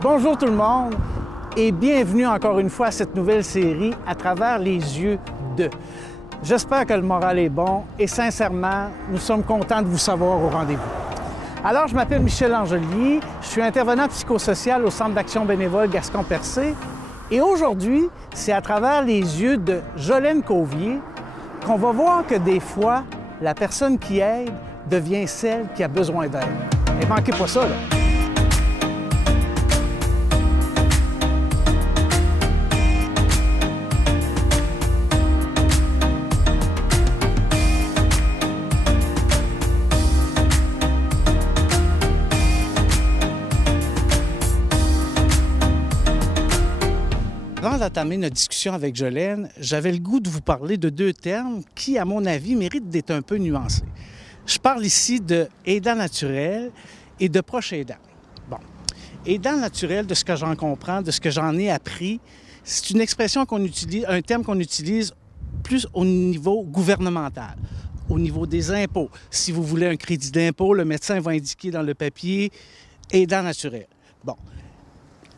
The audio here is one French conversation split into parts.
Bonjour tout le monde et bienvenue encore une fois à cette nouvelle série à travers les yeux de. J'espère que le moral est bon et sincèrement, nous sommes contents de vous savoir au rendez-vous. Alors, je m'appelle Michel Angelier, je suis intervenant psychosocial au Centre d'action bénévole Gascon-Percé et aujourd'hui, c'est à travers les yeux de Jolène Cauvier qu'on va voir que des fois, la personne qui aide devient celle qui a besoin d'aide. Et manquez pas ça, là. Avant d'entamer notre discussion avec Jolène, j'avais le goût de vous parler de deux termes qui, à mon avis, méritent d'être un peu nuancés. Je parle ici de aidant naturel et de proche aidant. Bon, aidant naturel, de ce que j'en comprends, de ce que j'en ai appris, c'est une expression qu'on utilise, un terme qu'on utilise plus au niveau gouvernemental, au niveau des impôts. Si vous voulez un crédit d'impôt, le médecin va indiquer dans le papier aidant naturel. Bon.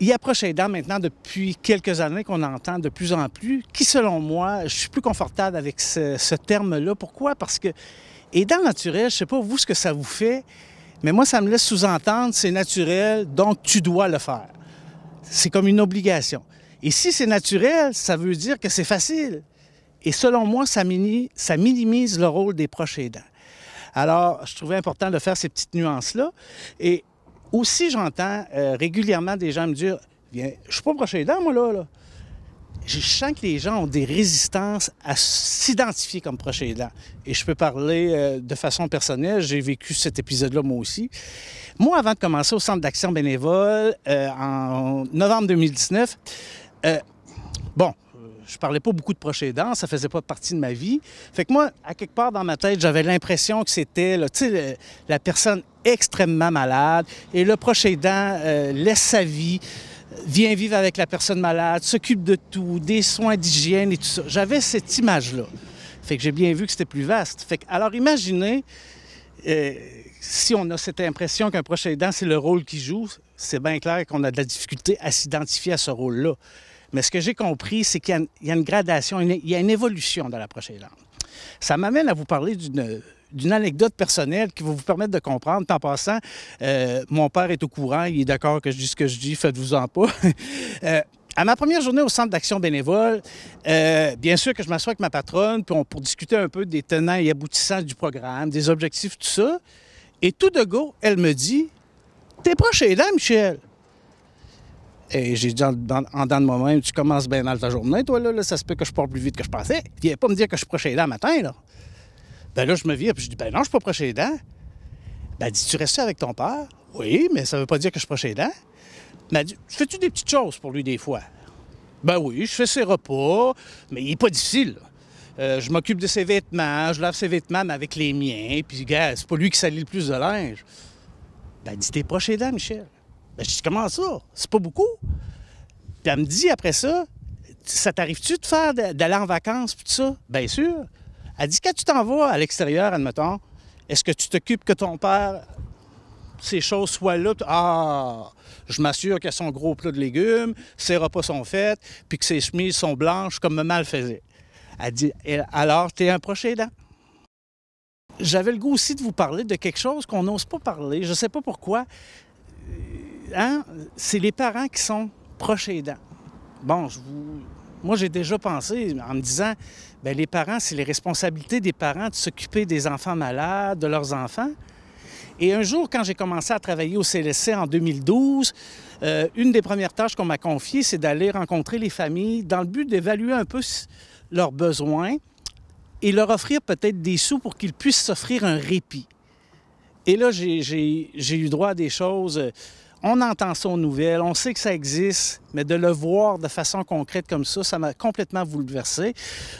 Il y a proche aidant maintenant depuis quelques années qu'on entend de plus en plus, qui selon moi, je suis plus confortable avec ce terme-là. Pourquoi? Parce que aidant naturel, je ne sais pas vous ce que ça vous fait, mais moi ça me laisse sous-entendre c'est naturel, donc tu dois le faire. C'est comme une obligation. Et si c'est naturel, ça veut dire que c'est facile. Et selon moi, ça minimise le rôle des proches aidants. Alors, je trouvais important de faire ces petites nuances-là. Et aussi, j'entends régulièrement des gens me dire « Viens, je ne suis pas proche aidant, moi, là. » Je sens que les gens ont des résistances à s'identifier comme proche aidant. Et je peux parler de façon personnelle. J'ai vécu cet épisode-là, moi aussi. Moi, avant de commencer au Centre d'action bénévole, en novembre 2019, je parlais pas beaucoup de proche aidant, ça faisait pas partie de ma vie. Fait que moi, à quelque part dans ma tête, j'avais l'impression que c'était, la personne extrêmement malade et le proche aidant laisse sa vie, vient vivre avec la personne malade, s'occupe de tout, des soins d'hygiène et tout ça. J'avais cette image-là. Fait que j'ai bien vu que c'était plus vaste. Fait que, alors imaginez, si on a cette impression qu'un proche aidant, c'est le rôle qu'il joue, c'est bien clair qu'on a de la difficulté à s'identifier à ce rôle-là. Mais ce que j'ai compris, c'est qu'il y a une gradation, il y a une évolution dans la proche aidante. Ça m'amène à vous parler d'une anecdote personnelle qui va vous permettre de comprendre. En passant, mon père est au courant, il est d'accord que je dise ce que je dis, faites-vous-en pas. À ma première journée au Centre d'action bénévole, bien sûr que je m'assois avec ma patronne pour discuter un peu des tenants et aboutissants du programme, des objectifs, tout ça. Et tout de go, elle me dit « T'es proche aidant, Michel? » Et j'ai dit en dedans de moi-même, tu commences bien mal ta journée, toi, là, ça se peut que je parte plus vite que je pensais. Viens pas me dire que je suis proche aidant le matin, là. Ben là, je me vire, puis je dis, ben non, je suis pas proche aidant. Ben, elle dit, tu restes avec ton père? Oui, mais ça veut pas dire que je suis proche aidant. Ben, elle dit, fais-tu des petites choses pour lui des fois? Ben oui, je fais ses repas, mais il est pas difficile, là. Je m'occupe de ses vêtements, je lave ses vêtements, mais avec les miens, puis, gars, c'est pas lui qui salit le plus de linge. Ben, elle dit, t'es proche aidant, Michel. Ben, je dis, comment ça? C'est pas beaucoup. Puis elle me dit après ça, ça t'arrive-tu de faire d'aller en vacances puis tout ça? Bien sûr. Elle dit, quand tu t'en vas à l'extérieur, admettons, est-ce que tu t'occupes que ton père, ces choses soient là? Ah, je m'assure qu'il y a son gros plat de légumes, ses repas sont faits, puis que ses chemises sont blanches comme maman le faisait. Elle dit, alors, t'es un proche aidant? J'avais le goût aussi de vous parler de quelque chose qu'on n'ose pas parler. Je ne sais pas pourquoi. C'est les parents qui sont proches aidants. Bon, moi, j'ai déjà pensé en me disant, bien, les parents, c'est les responsabilités des parents de s'occuper des enfants malades, de leurs enfants. Et un jour, quand j'ai commencé à travailler au CLSC en 2012, une des premières tâches qu'on m'a confiées, c'est d'aller rencontrer les familles dans le but d'évaluer un peu leurs besoins et leur offrir peut-être des sous pour qu'ils puissent s'offrir un répit. Et là, j'ai eu droit à des choses. On entend ça aux nouvelles, on sait que ça existe, mais de le voir de façon concrète comme ça m'a complètement bouleversé.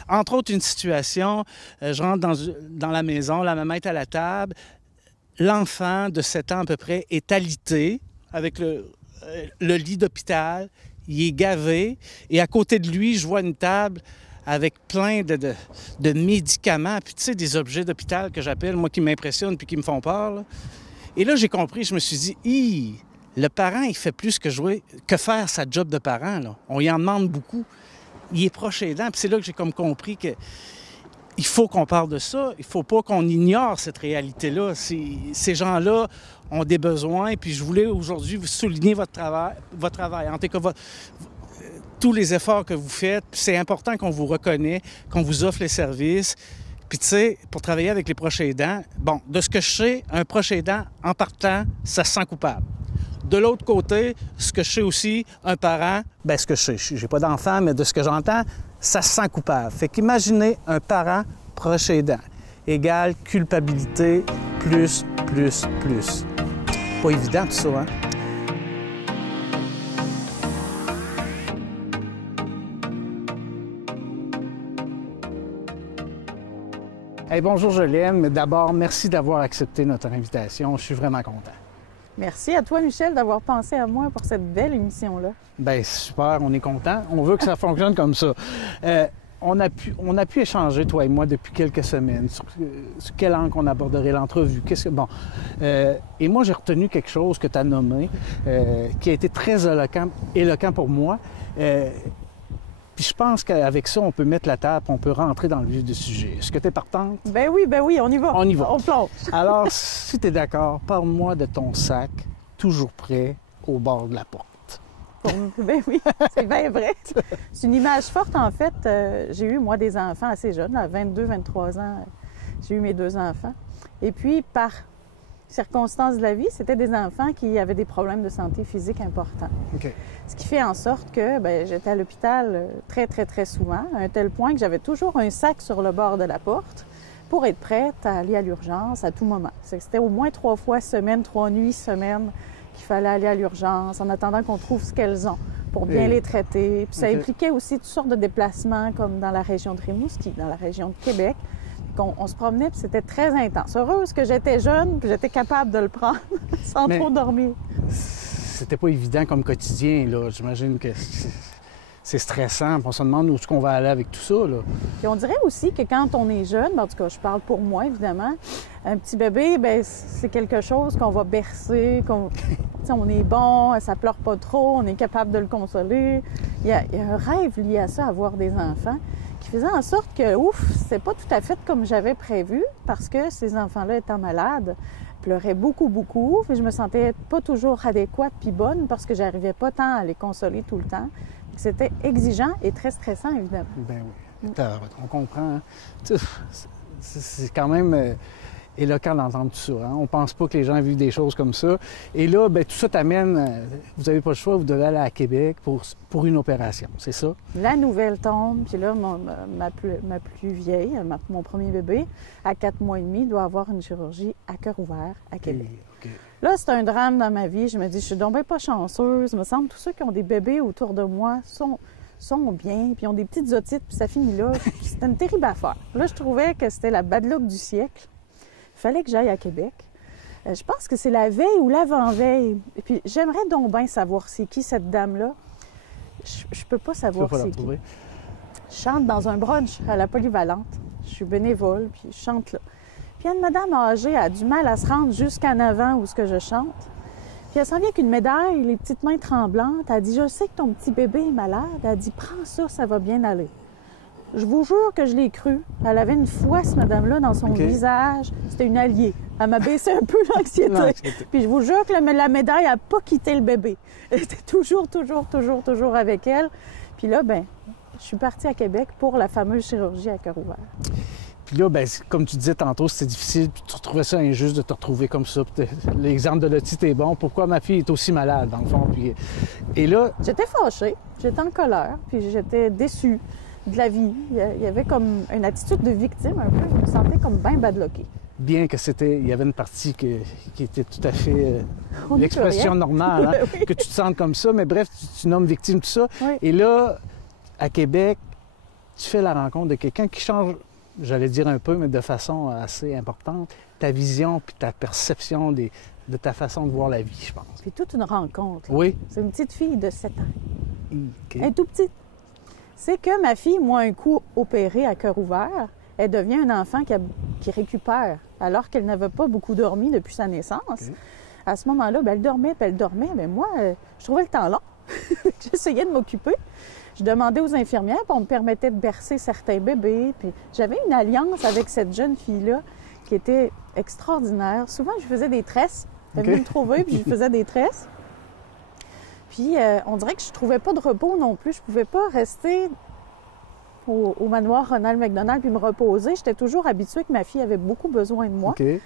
Entre autres, une situation, je rentre dans la maison, la maman est à la table, l'enfant de 7 ans à peu près est alité avec le lit d'hôpital, il est gavé, et à côté de lui, je vois une table avec plein de médicaments, puis tu sais, des objets d'hôpital que j'appelle, moi, qui m'impressionnent puis qui me font peur, là. Et là, j'ai compris, je me suis dit, Le parent, il fait plus que faire sa job de parent, là. On y en demande beaucoup. Il est proche aidant. Puis c'est là que j'ai comme compris que il faut qu'on parle de ça. Il ne faut pas qu'on ignore cette réalité-là. Ces gens-là ont des besoins. Puis je voulais aujourd'hui vous souligner votre travail. En tout cas, tous les efforts que vous faites. C'est important qu'on vous reconnaisse, qu'on vous offre les services. Puis tu sais, pour travailler avec les proches aidants, bon, de ce que je sais, un proche aidant, en partant, ça se sent coupable. De l'autre côté, ce que je sais aussi, un parent, bien ce que je sais, j'ai pas d'enfant, mais de ce que j'entends, ça se sent coupable. Fait qu'imaginez un parent proche aidant égale culpabilité plus. Pas évident tout ça, hein? Hey, bonjour Jolienne, mais d'abord, merci d'avoir accepté notre invitation. Je suis vraiment content. Merci à toi, Michel, d'avoir pensé à moi pour cette belle émission-là. Bien, super, on est content. On veut que ça fonctionne comme ça. On a pu échanger, toi et moi, depuis quelques semaines sur quel angle on aborderait l'entrevue. Et moi, j'ai retenu quelque chose que tu as nommé, qui a été très éloquent pour moi. Puis je pense qu'avec ça, on peut mettre la table, on peut rentrer dans le vif du sujet. Est-ce que tu es partante? Ben oui, on y va. On y va. On plonge. Alors, si tu es d'accord, parle-moi de ton sac, toujours prêt, au bord de la porte. Ben oui, c'est bien vrai. C'est une image forte, en fait. J'ai eu, moi, des enfants assez jeunes, à 22, 23 ans. J'ai eu mes 2 enfants. Et puis, par circonstances de la vie, c'était des enfants qui avaient des problèmes de santé physique importants. OK. Ce qui fait en sorte que j'étais à l'hôpital très, très, très souvent, à un tel point que j'avais toujours un sac sur le bord de la porte pour être prête à aller à l'urgence à tout moment. C'était au moins 3 fois semaine, 3 nuits semaine qu'il fallait aller à l'urgence en attendant qu'on trouve ce qu'elles ont pour bien les traiter. Puis ça impliquait aussi toutes sortes de déplacements comme dans la région de Rimouski, dans la région de Québec. On se promenait, puis c'était très intense. Heureuse que j'étais jeune, que j'étais capable de le prendre sans trop dormir. C'était pas évident comme quotidien, là. J'imagine que c'est stressant. On se demande où est-ce qu'on va aller avec tout ça, là. Puis on dirait aussi que quand on est jeune, en tout cas, je parle pour moi, évidemment, un petit bébé, c'est quelque chose qu'on va bercer, on est bon, ça pleure pas trop, on est capable de le consoler. Il y a un rêve lié à ça, avoir des enfants, qui faisait en sorte que, c'est pas tout à fait comme j'avais prévu, parce que ces enfants-là étant malades, pleuraient beaucoup, puis je me sentais pas toujours adéquate puis bonne parce que j'arrivais pas tant à les consoler tout le temps. C'était exigeant et très stressant, évidemment. Ben oui, on comprend. Hein? C'est quand même éloquent d'entendre tout ça. Hein? On pense pas que les gens vivent des choses comme ça. Et là, tout ça t'amène, vous n'avez pas le choix, vous devez aller à Québec pour une opération, c'est ça? La nouvelle tombe, puis là, ma plus vieille, mon premier bébé, à 4 mois et demi, doit avoir une chirurgie à cœur ouvert à Québec. Okay. Là, c'est un drame dans ma vie. Je me dis, je suis donc bien pas chanceuse. Il me semble que tous ceux qui ont des bébés autour de moi sont bien, puis ont des petites otites, puis ça finit là. C'était une terrible affaire. Là, je trouvais que c'était la bad luck du siècle. Il fallait que j'aille à Québec. Je pense que c'est la veille ou l'avant-veille. Et puis, j'aimerais donc bien savoir c'est qui cette dame-là. Je peux pas savoir c'est qui. Je chante dans un brunch à la Polyvalente. Je suis bénévole, puis je chante là. Puis une madame âgée a du mal à se rendre jusqu'en avant où ce que je chante. Puis elle s'en vient avec une médaille, les petites mains tremblantes. Elle dit, je sais que ton petit bébé est malade. Elle dit, prends ça, ça va bien aller. Je vous jure que je l'ai cru. Elle avait une foi, cette madame-là, dans son visage. C'était une alliée. Elle m'a baissé un peu l'anxiété. Puis je vous jure que la médaille n'a pas quitté le bébé. Elle était toujours avec elle. Puis là, je suis partie à Québec pour la fameuse chirurgie à cœur ouvert. Puis là, comme tu disais tantôt, c'était difficile, puis tu trouvais ça injuste de te retrouver comme ça. L'exemple de l'otite est bon. Pourquoi ma fille est aussi malade, dans le fond? Et là... J'étais fâchée, j'étais en colère, puis j'étais déçue de la vie. Il y avait comme une attitude de victime un peu. Je me sentais comme bien badlockée. Bien que il y avait une partie qui était tout à fait l'expression normale, hein, que tu te sentes comme ça. Mais bref, tu nommes victime, tout ça. Oui. Et là, à Québec, tu fais la rencontre de quelqu'un qui change... J'allais dire un peu, mais de façon assez importante, ta vision puis ta perception de ta façon de voir la vie, je pense. C'est toute une rencontre. Là. Oui. C'est une petite fille de 7 ans. Okay. Elle est tout petite. C'est que ma fille, moi, un coup opérée à cœur ouvert, elle devient un enfant qui récupère, alors qu'elle n'avait pas beaucoup dormi depuis sa naissance. Okay. À ce moment-là, elle dormait, puis elle dormait. Mais moi, je trouvais le temps long. J'essayais de m'occuper. Je demandais aux infirmières, puis on me permettait de bercer certains bébés. Puis j'avais une alliance avec cette jeune fille-là qui était extraordinaire. Souvent, je faisais des tresses. Elle venait me trouver, puis je faisais des tresses. Puis on dirait que je ne trouvais pas de repos non plus. Je ne pouvais pas rester au manoir Ronald McDonald puis me reposer. J'étais toujours habituée que ma fille avait beaucoup besoin de moi. Okay.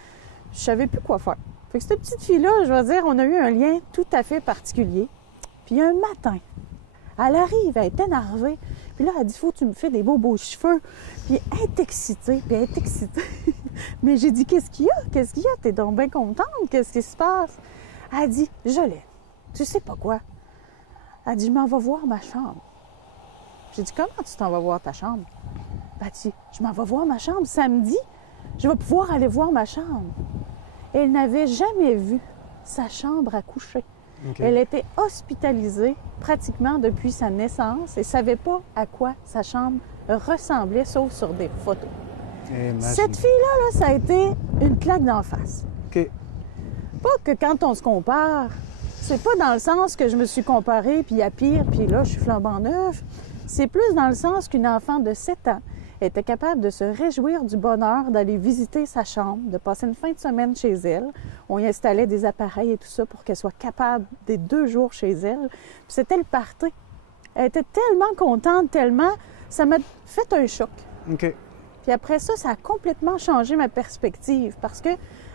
Je ne savais plus quoi faire. Fait que cette petite fille-là, je vais dire, on a eu un lien tout à fait particulier. Puis un matin, elle arrive, elle est énervée. Puis là, elle dit, faut que tu me fais des beaux cheveux. Puis elle est excitée, puis elle est excitée. Mais j'ai dit, qu'est-ce qu'il y a? Qu'est-ce qu'il y a? T'es donc bien contente? Qu'est-ce qui se passe? Elle dit, je l'aime. Tu sais pas quoi? Elle dit, je m'en vais voir ma chambre. J'ai dit, comment tu t'en vas voir ta chambre? Elle dit, je m'en vais voir ma chambre samedi. Je vais pouvoir aller voir ma chambre. Elle n'avait jamais vu sa chambre à coucher. Okay. Elle était hospitalisée pratiquement depuis sa naissance et ne savait pas à quoi sa chambre ressemblait, sauf sur des photos. Imagine. Cette fille-là, ça a été une claque d'en face. Okay. Pas que quand on se compare, c'est pas dans le sens que je me suis comparée, puis il y a pire, puis là, je suis flambant neuf. C'est plus dans le sens qu'une enfant de 7 ans était capable de se réjouir du bonheur d'aller visiter sa chambre, de passer une fin de semaine chez elle. On y installait des appareils et tout ça pour qu'elle soit capable des 2 jours chez elle. Puis c'était le party. Elle était tellement contente, tellement... Ça m'a fait un choc. OK. Puis après ça, ça a complètement changé ma perspective parce que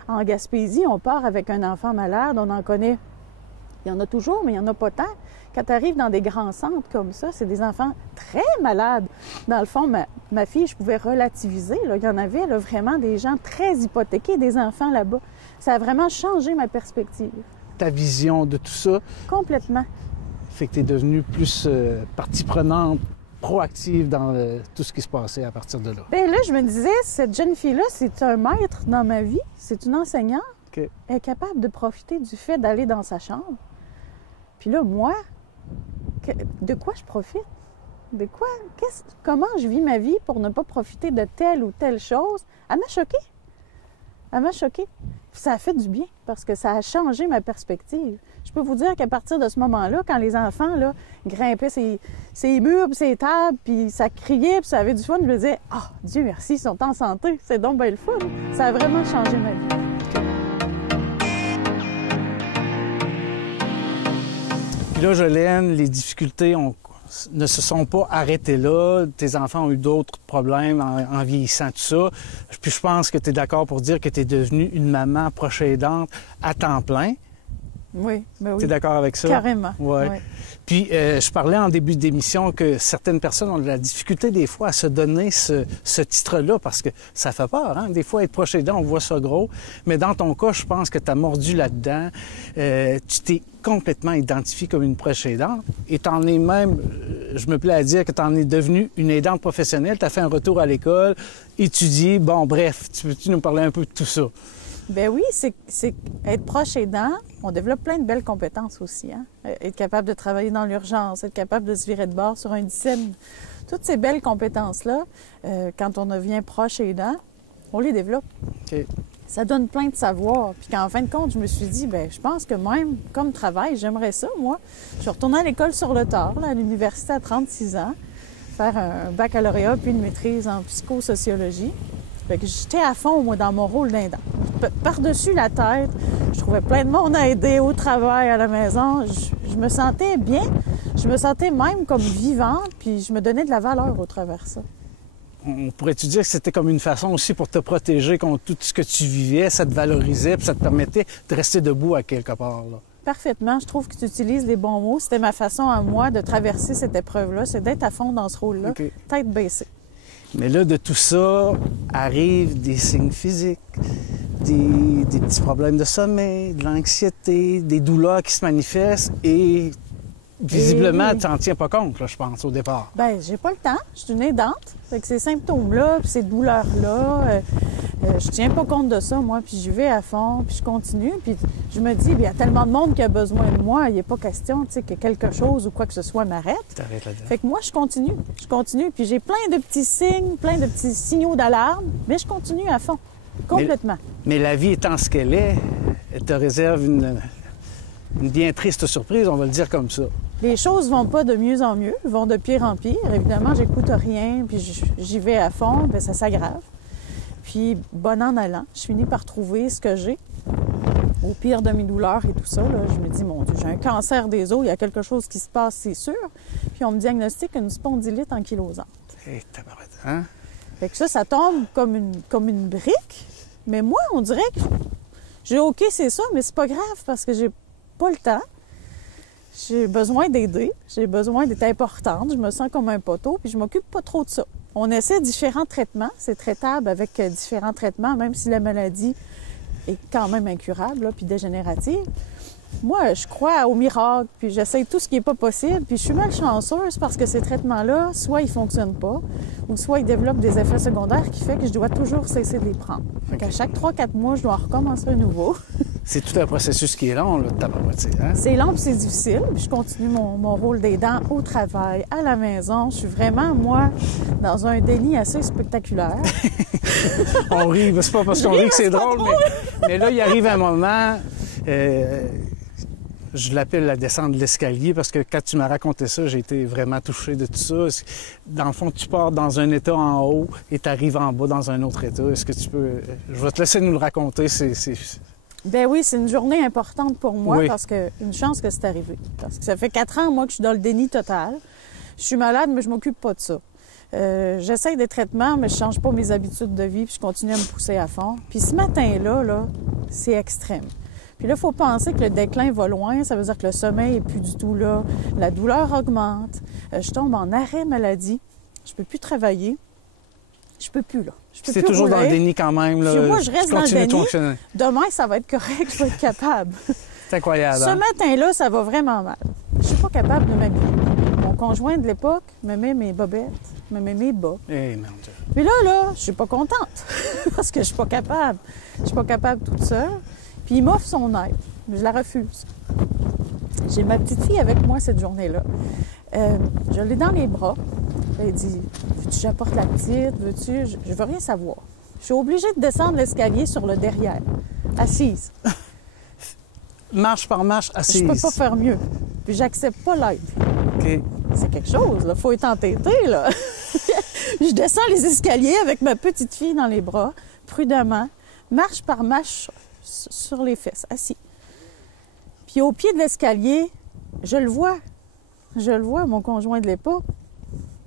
en Gaspésie, on part avec un enfant malade, on en connaît. Il y en a toujours, mais il n'y en a pas tant. Quand tu arrives dans des grands centres comme ça, c'est des enfants très malades. Dans le fond, ma fille, je pouvais relativiser. Là. Il y en avait là, vraiment des gens très hypothéqués, des enfants là-bas. Ça a vraiment changé ma perspective. Ta vision de tout ça? Complètement. Fait que tu es devenue plus partie prenante, proactive dans tout ce qui se passait à partir de là. Bien là, je me disais, cette jeune fille-là, c'est un maître dans ma vie. C'est une enseignante. Okay. Elle est capable de profiter du fait d'aller dans sa chambre. Puis là, moi, de quoi je profite? De quoi? Comment je vis ma vie pour ne pas profiter de telle ou telle chose? Elle m'a choquée. Elle m'a choquée. Puis ça a fait du bien parce que ça a changé ma perspective. Je peux vous dire qu'à partir de ce moment-là, quand les enfants là, grimpaient ces murs, puis ces tables, puis ça criait, puis ça avait du fun, je me disais « Ah, Dieu merci, ils sont en santé, c'est donc bien le fun! » Ça a vraiment changé ma vie. Puis là, Jolène, les difficultés ne se sont pas arrêtées là. Tes enfants ont eu d'autres problèmes en vieillissant, tout ça. Puis je pense que tu es d'accord pour dire que tu es devenue une maman proche aidante à temps plein. Oui, ben oui. Tu es d'accord avec ça? Carrément. Ouais. Oui. Puis je parlais en début d'émission que certaines personnes ont de la difficulté des fois à se donner ce titre-là parce que ça fait peur. Hein? Des fois, être proche aidant, on voit ça gros. Mais dans ton cas, je pense que tu as mordu là-dedans. Tu t'es complètement identifié comme une proche aidante. Et tu en es même, je me plais à dire que tu en es devenue une aidante professionnelle. Tu as fait un retour à l'école, étudié. Bon, bref, tu peux-tu nous parler un peu de tout ça? Bien oui, c'est être proche aidant. On développe plein de belles compétences aussi. Hein? Être capable de travailler dans l'urgence, être capable de se virer de bord sur un dixième. Toutes ces belles compétences-là, quand on devient proche aidant, on les développe. Okay. Ça donne plein de savoir. Puis qu'en fin de compte, je me suis dit, bien, je pense que même comme travail, j'aimerais ça, moi. Je suis retournée à l'école sur le tard, là, à l'université à 36 ans, faire un baccalauréat puis une maîtrise en psychosociologie. Fait que j'étais à fond, moi, dans mon rôle d'aidant. Par-dessus la tête, je trouvais plein de monde à aider au travail, à la maison. Je me sentais bien. Je me sentais même comme vivante, puis je me donnais de la valeur au travers de ça. On pourrait-tu dire que c'était comme une façon aussi pour te protéger contre tout ce que tu vivais, ça te valorisait, puis ça te permettait de rester debout à quelque part, là? Parfaitement. Je trouve que tu utilises les bons mots. C'était ma façon à moi de traverser cette épreuve-là, c'est d'être à fond dans ce rôle-là, Okay. tête baissée. Mais là, de tout ça, arrivent des signes physiques, des petits problèmes de sommeil, de l'anxiété, des douleurs qui se manifestent et visiblement, tu n'en tiens pas compte, là, je pense, au départ. Bien, j'ai pas le temps. Je suis une aidante. Fait que ces symptômes-là, puis ces douleurs-là, je tiens pas compte de ça, moi, puis j'y vais à fond, puis je continue. Puis je me dis, il y a tellement de monde qui a besoin de moi, il n'est pas question, tu sais, que quelque chose ou quoi que ce soit m'arrête. T'arrêtes là-dedans. Fait que moi, je continue, puis j'ai plein de petits signes, plein de petits signaux d'alarme, mais je continue à fond, complètement. Mais la vie étant ce qu'elle est, elle te réserve une bien triste surprise, on va le dire comme ça. Les choses vont pas de mieux en mieux, vont de pire en pire. Évidemment, j'écoute rien, puis j'y vais à fond, bien, ça s'aggrave. Puis, bon en allant, je finis par trouver ce que j'ai. Au pire de mes douleurs et tout ça, là, je me dis, mon Dieu, j'ai un cancer des os, il y a quelque chose qui se passe, c'est sûr. Puis on me diagnostique une spondylite ankylosante. Hé, tabarouette, hein? Fait que ça tombe comme une brique. Mais moi, on dirait que j'ai OK, c'est ça, mais c'est pas grave parce que j'ai pas le temps. J'ai besoin d'aider, j'ai besoin d'être importante, je me sens comme un poteau, puis je m'occupe pas trop de ça. On essaie différents traitements, c'est traitable avec différents traitements, même si la maladie est quand même incurable, là, puis dégénérative. Moi, je crois au miracle, puis j'essaie tout ce qui n'est pas possible, puis je suis malchanceuse parce que ces traitements-là, soit ils ne fonctionnent pas, ou soit ils développent des effets secondaires qui fait que je dois toujours cesser de les prendre. Fait qu'à chaque 3-4 mois, je dois recommencer à nouveau. C'est tout un processus qui est long, là, de tabarouette, hein? C'est long puis c'est difficile, puis je continue mon rôle d'aidant au travail, à la maison. Je suis vraiment, moi, dans un déni assez spectaculaire. On rit, c'est pas parce qu'on rit que c'est drôle, mais là, il arrive un moment... je l'appelle la descente de l'escalier parce que quand tu m'as raconté ça, j'ai été vraiment touché de tout ça. Dans le fond, tu pars dans un état en haut et tu arrives en bas dans un autre état. Est-ce que tu peux... Je vais te laisser nous le raconter. Ben oui, c'est une journée importante pour moi oui. Parce que une chance que c'est arrivé. Parce que ça fait 4 ans, moi, que je suis dans le déni total. Je suis malade, mais je m'occupe pas de ça. J'essaye des traitements, mais je change pas mes habitudes de vie, puis je continue à me pousser à fond. Puis ce matin-là, c'est extrême. Puis là, il faut penser que le déclin va loin. Ça veut dire que le sommeil n'est plus du tout là. La douleur augmente. Je tombe en arrêt maladie. Je peux plus travailler. Je peux plus, là. C'est toujours rouler. Dans le déni quand même, là. Puis moi, je reste dans le déni. Demain, ça va être correct. Je vais être capable. C'est incroyable. Ce matin-là, ça va vraiment mal. Je suis pas capable de m'habiller. Mon conjoint de l'époque me met mes bobettes, me met mes bas. Eh, mon Dieu. Puis là, je suis pas contente. Parce que je suis pas capable. Je suis pas capable toute seule. Puis il m'offre son aide. Je la refuse. J'ai ma petite fille avec moi cette journée-là. Je l'ai dans les bras. Elle dit, veux-tu que j'apporte la petite? Veux-tu? Je veux rien savoir. Je suis obligée de descendre l'escalier sur le derrière, assise. Marche par marche, assise. Je peux pas faire mieux. Puis j'accepte pas l'aide. OK. C'est quelque chose, là. Faut être entêté, là. Je descends les escaliers avec ma petite fille dans les bras, prudemment, marche par marche sur les fesses, assis. Puis au pied de l'escalier, je le vois, mon conjoint de l'époque.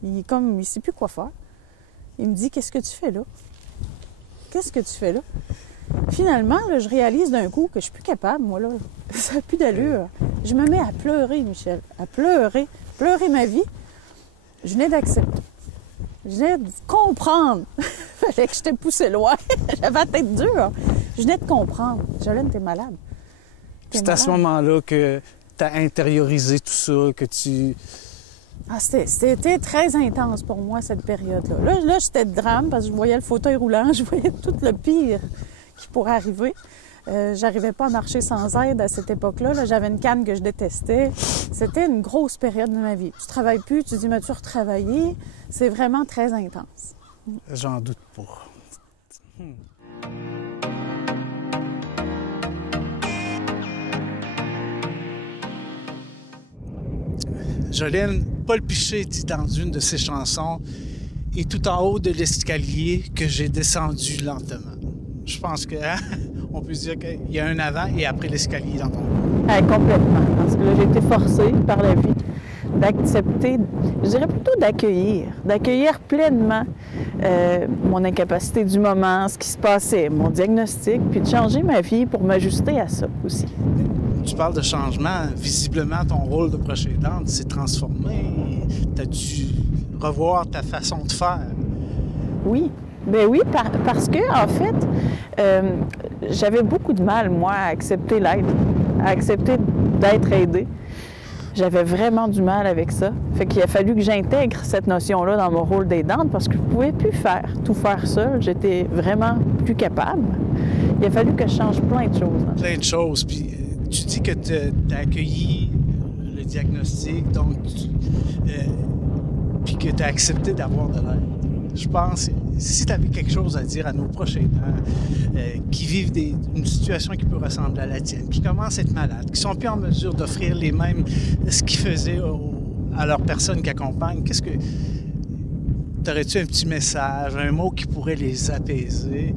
Il sait plus quoi faire. Il me dit, qu'est-ce que tu fais là? Qu'est-ce que tu fais là? Finalement, là, je réalise d'un coup que je suis plus capable, moi, là. Ça n'a plus d'allure. Je me mets à pleurer, Michel, à pleurer ma vie. Je venais d'accepter. Je venais de comprendre. Fallait que je t'ai poussé loin. J'avais la tête dure. Je venais de comprendre. Jolene, t'es malade. C'est à ce moment-là que tu as intériorisé tout ça, que tu... Ah, c'était très intense pour moi, cette période-là. Là, j'étais de drame parce que je voyais le fauteuil roulant, je voyais tout le pire qui pourrait arriver. J'arrivais pas à marcher sans aide à cette époque-là. Là, j'avais une canne que je détestais. C'était une grosse période de ma vie. Tu travailles plus, tu dis, mais tu retravailler. C'est vraiment très intense. J'en doute pas. Jolene, Paul Piché dit dans une de ses chansons « Et tout en haut de l'escalier que j'ai descendu lentement ». Je pense que on peut dire qu'il y a un avant et après l'escalier dans ton cas. Complètement. Parce que là, j'ai été forcée par la vie d'accepter, je dirais plutôt d'accueillir pleinement mon incapacité du moment, ce qui se passait, mon diagnostic, puis de changer ma vie pour m'ajuster à ça aussi. Tu parles de changement. Visiblement, ton rôle de proche aidante s'est transformé. Tu as dû revoir ta façon de faire. Oui. Ben oui, parce que, en fait, j'avais beaucoup de mal, moi, à accepter l'aide, à accepter d'être aidée. J'avais vraiment du mal avec ça. Fait qu'il a fallu que j'intègre cette notion-là dans mon rôle d'aidante parce que je ne pouvais plus tout faire seule. J'étais vraiment plus capable. Il a fallu que je change plein de choses. Plein de choses. Puis tu dis que tu as accueilli le diagnostic, donc puis que tu as accepté d'avoir de l'aide. Je pense si tu avais quelque chose à dire à nos proches aidants qui vivent une situation qui peut ressembler à la tienne, qui commencent à être malades, qui sont plus en mesure d'offrir les mêmes ce qu'ils faisaient à leurs personnes qui accompagnent, qu'est-ce que... T'aurais-tu un petit message, un mot qui pourrait les apaiser?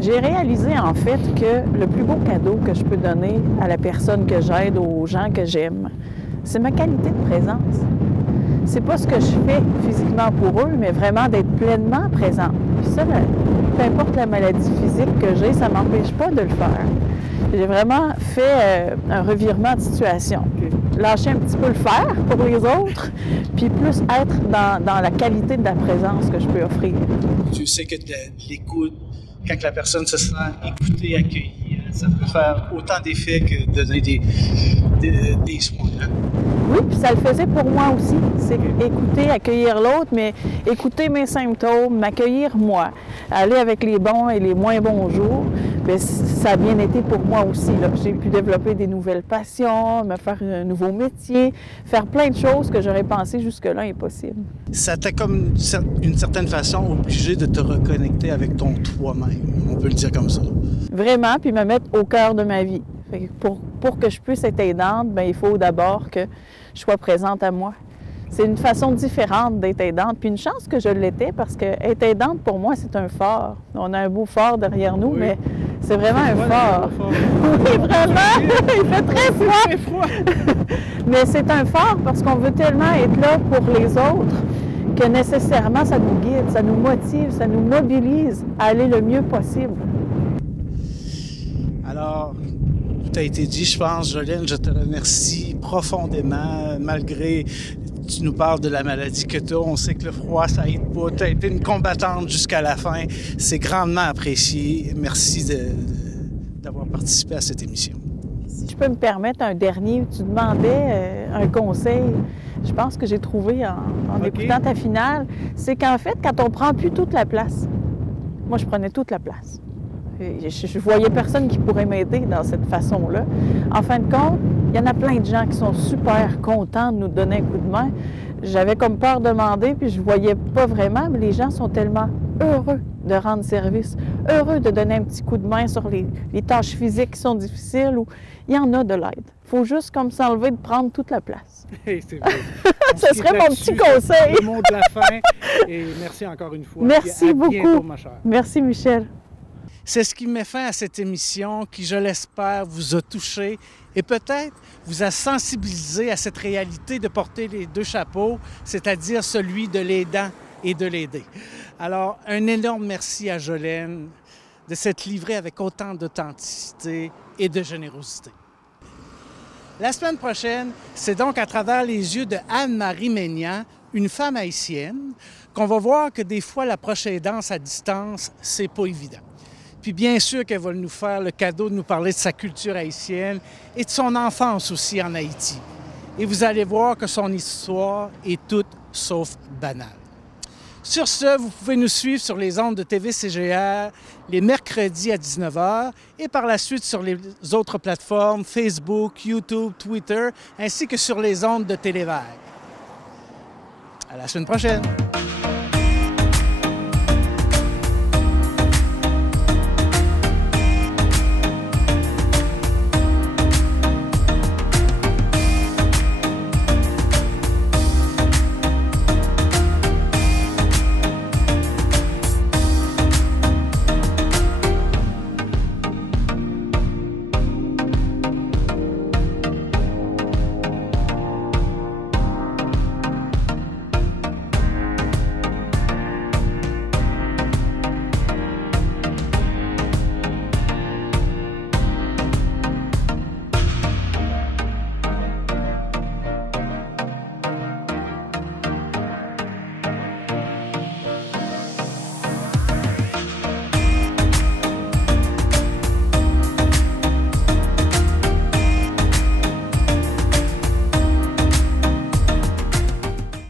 J'ai réalisé en fait que le plus beau cadeau que je peux donner à la personne que j'aide, aux gens que j'aime, c'est ma qualité de présence. C'est pas ce que je fais physiquement pour eux, mais vraiment d'être pleinement présente. Puis ça, peu importe la maladie physique que j'ai, ça m'empêche pas de le faire. J'ai vraiment fait un revirement de situation. Puis lâcher un petit peu le faire pour les autres, puis plus être dans la qualité de la présence que je peux offrir. Tu sais que l'écoute, quand la personne se sent écoutée, accueillie, ça peut faire autant d'effets que donner des soins. Hein? Oui, puis ça le faisait pour moi aussi. C'est écouter, accueillir l'autre, mais écouter mes symptômes, m'accueillir moi, aller avec les bons et les moins bons jours. Bien, ça a bien été pour moi aussi. J'ai pu développer des nouvelles passions, me faire un nouveau métier, faire plein de choses que j'aurais pensé jusque-là impossible. Ça t'a comme, d'une certaine façon, obligé de te reconnecter avec ton toi-même, on peut le dire comme ça. Vraiment, puis me mettre au cœur de ma vie. Pour que je puisse être aidante, bien, il faut d'abord que je sois présente à moi. C'est une façon différente d'être aidante, puis une chance que je l'étais, parce que être aidante, pour moi, c'est un phare. On a un beau phare derrière nous, oui. Mais c'est vraiment un phare. Oui, vraiment! Il fait très froid! Très froid. Mais c'est un phare parce qu'on veut tellement être là pour les autres que nécessairement, ça nous guide, ça nous motive, ça nous mobilise à aller le mieux possible. Alors, tout a été dit, je pense, Jolene, je te remercie profondément, malgré... Tu nous parles de la maladie que tu as. On sait que le froid, ça aide pas. Tu as été une combattante jusqu'à la fin. C'est grandement apprécié. Merci d'avoir participé à cette émission. Si je peux me permettre un dernier, tu demandais un conseil. Je pense que j'ai trouvé en écoutant ta finale. C'est qu'en fait, quand on prend plus toute la place, moi, je prenais toute la place. Je voyais personne qui pourrait m'aider dans cette façon-là. En fin de compte, il y en a plein de gens qui sont super contents de nous donner un coup de main. J'avais comme peur de demander, puis je ne voyais pas vraiment, mais les gens sont tellement heureux de rendre service, heureux de donner un petit coup de main sur les tâches physiques qui sont difficiles, où il y en a de l'aide. Il faut juste comme s'enlever de prendre toute la place. Hey, c'est vrai. Ce serait mon petit conseil. Le mot de la fin. Et merci encore une fois. Merci beaucoup. Bientôt, ma chère. Merci, Michel. C'est ce qui met fin à cette émission qui, je l'espère, vous a touché et peut-être vous a sensibilisé à cette réalité de porter les deux chapeaux, c'est-à-dire celui de l'aidant et de l'aider. Alors, un énorme merci à Jolene de s'être livrée avec autant d'authenticité et de générosité. La semaine prochaine, c'est donc à travers les yeux de Anne-Marie Maignan, une femme haïtienne, qu'on va voir que des fois, l'approche aidance à distance, c'est pas évident. Puis bien sûr qu'elle va nous faire le cadeau de nous parler de sa culture haïtienne et de son enfance aussi en Haïti. Et vous allez voir que son histoire est toute sauf banale. Sur ce, vous pouvez nous suivre sur les ondes de TV-CGR les mercredis à 19h et par la suite sur les autres plateformes Facebook, YouTube, Twitter, ainsi que sur les ondes de Télévague. À la semaine prochaine!